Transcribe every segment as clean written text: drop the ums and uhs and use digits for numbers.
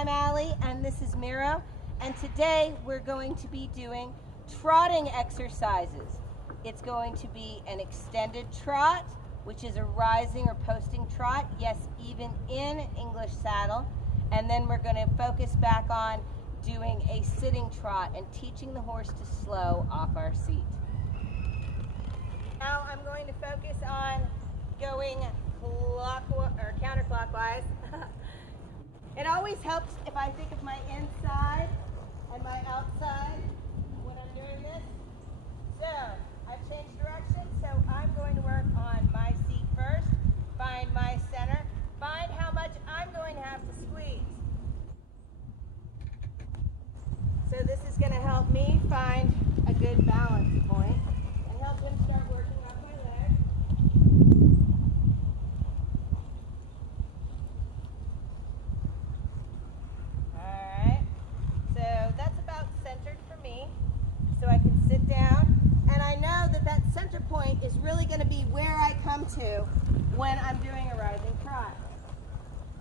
I'm Allie and this is Miro, and today we're going to be doing trotting exercises. It's going to be an extended trot, which is a rising or posting trot, yes, even in English saddle, and then we're going to focus back on doing a sitting trot and teaching the horse to slow off our seat. Now I'm going to focus on going counterclockwise. It always helps if I think of my inside and my outside when I'm doing this. So I've changed direction, so I'm going to work on my seat first, find my center, find how much I'm going to have to squeeze. So this is going to help me find a good balance point and help him start working off my leg. Alright, so that's about centered for me. So I can sit down, and I know that that center point is really going to be where I come to when I'm doing a rising trot.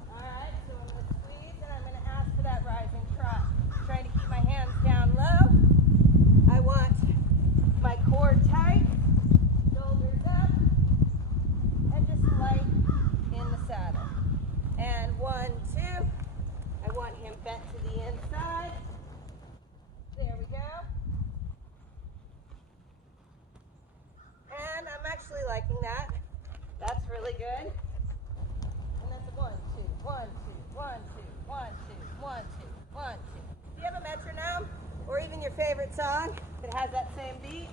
Alright, so I'm going to squeeze and I'm going to ask for that rising trot. Trying to keep my hands down low. I want my core tight, shoulders up, and just light in the saddle. And 1, 2. I want him bent to the inside. There we go. And I'm actually liking that. That's really good. And that's a 1, 2, 1, 2, 1, 2, 1, 2, 1, 2, 1, 2. Do you have a metronome or even your favorite song that has that same beat?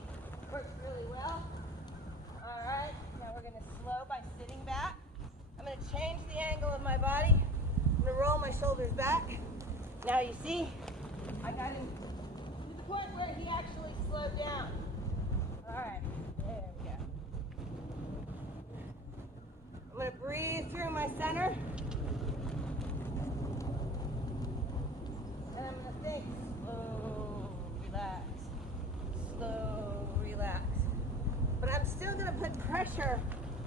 Works really well. All right, now we're going to slow by sitting back. I'm going to change the angle of my body. I'm going to roll my shoulders back. Now you see, I got him to the point where he actually slowed down. All right, there we go. I'm going to breathe through my center. And I'm going to think, slow, relax. But I'm still going to put pressure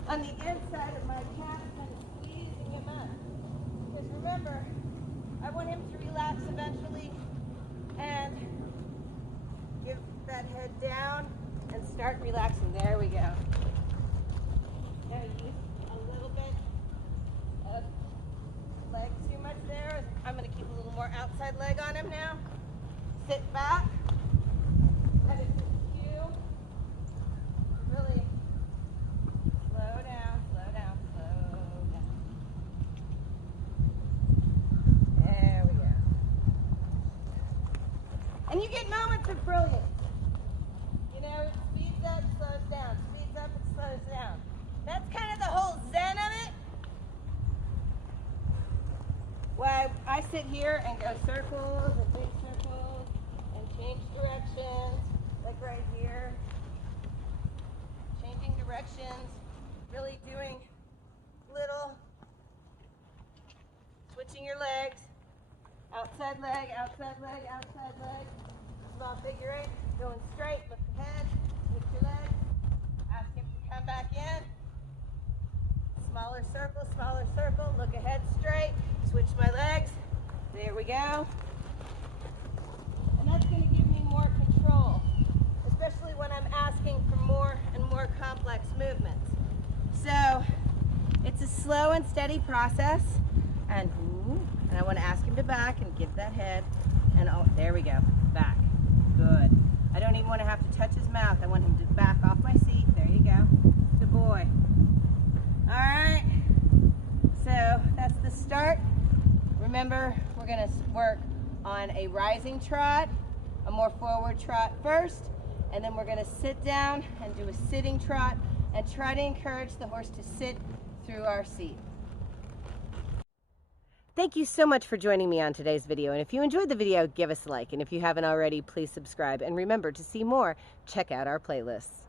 on the inside of my calf and squeezing him up. Because remember, I want him to relax eventually and give that head down and start relaxing. There we go. Now use a little bit of leg too much there. I'm going to keep a little more outside leg on him now. Sit back. That is the cue. Really slow down, slow down, slow down. There we go. And you get moments of brilliance. You know, it speeds up, slows down, speeds up, and slows down. That's kind of the whole zen of it. Well, I sit here and go circles and big circles and change directions, like right here. Changing directions, really doing little, switching your legs, outside leg, outside leg, outside leg, small figure 8, going straight, lift the head, switch your legs, ask him to come back in, smaller circle, look ahead straight, switch my legs, there we go. And that's going to give me more control, especially when I'm asking for more and more complex movements. So it's a slow and steady process, and I want to ask him to back and give that head, and oh, there we go, back, good. I don't even want to have to touch his mouth. I want him to back off my seat. There you go, good boy. All right, so that's the start. Remember, we're going to work on a rising trot, a more forward trot first, and then we're going to sit down and do a sitting trot and try to encourage the horse to sit through our seat. Thank you so much for joining me on today's video, and if you enjoyed the video, give us a like, and if you haven't already, please subscribe, and remember, to see more, check out our playlists.